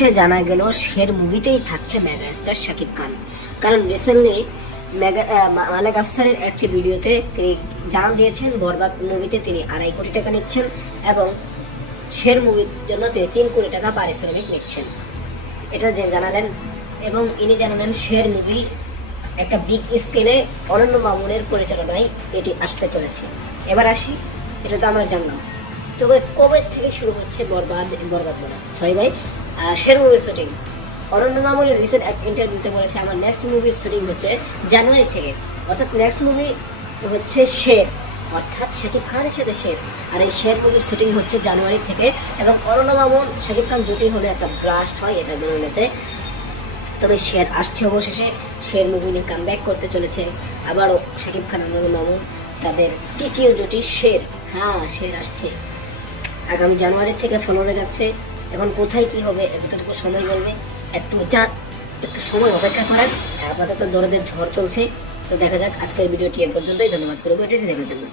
জানা গেল শের মুভিতেই থাকছে মেগা স্টার শাকিব খান। কারণ রিসেন্টলি মালেক আফসারের একটি ভিডিওতে তিনি জানান দিয়েছেন বরবাদ মুভিতে তিনি 2.5 কোটি টাকা নিচ্ছেন এবং শের মুভির জন্য তিনি 3 কোটি টাকা পারিশ্রমিক নিচ্ছেন, এটা জানালেন। এবং ইনি জানালেন শের মুভি একটা বিগ স্কেলে অনন্য মামুনের পরিচালনায় এটি আসতে চলেছে। এবার আসি, এটা তো আমরা জানলাম, তবে কবে থেকে শুরু হচ্ছে বরবাদ বলা 6 ভাই শের মুভির শুটিং। অনন্য মামুনের রিসেন্ট এক ইন্টারভিউতে বলেছে আমার নেক্সট মুভির শুটিং হচ্ছে জানুয়ারি থেকে, অর্থাৎ নেক্সট মুভি হচ্ছে শের, অর্থাৎ শাকিব খানের সাথে শের। আর এই শের মুভির শুটিং হচ্ছে জানুয়ারি থেকে এবং অনন্য মামুন শাকিব খান জুটি হলে একটা ব্লাস্ট হয়, এটা মেনে নিয়েছে। তবে শের আসছে অবশেষে, শের মুভি নিয়ে কামব্যাক করতে চলেছে আবারও শাকিব খান অনন্য মামুন, তাদের তৃতীয় জুটি শের। হ্যাঁ, শের আসছে আগামী জানুয়ারি থেকে ফলোরে যাচ্ছে। এখন কোথায় কি হবে এতটুকু সময় বলবে, একটু সময় অপেক্ষা করেন। আপাতত দরদের ঝড় চলছে, তো দেখা যাক। আজকের ভিডিওটি এ পর্যন্তই, ধন্যবাদ পুরো ভিডিওটি দেখার জন্য।